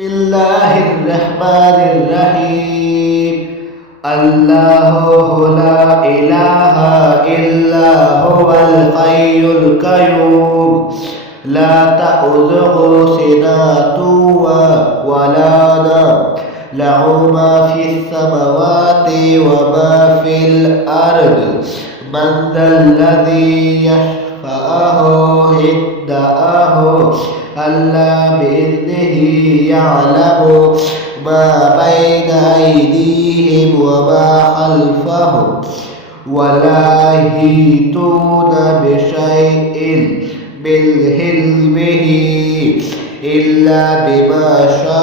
الله الرحمن الرحيم. الله لا إله إلا هو الحي القيوم لا تأخذه سنة ولا نوم له ما في السماوات وما في الأرض من ذا الذي يشفعه عنده ألا بإذنه يعلم ما بين أيديهم وما خلفهم ولا يحيطون بشيء من علمه إلا بما شاء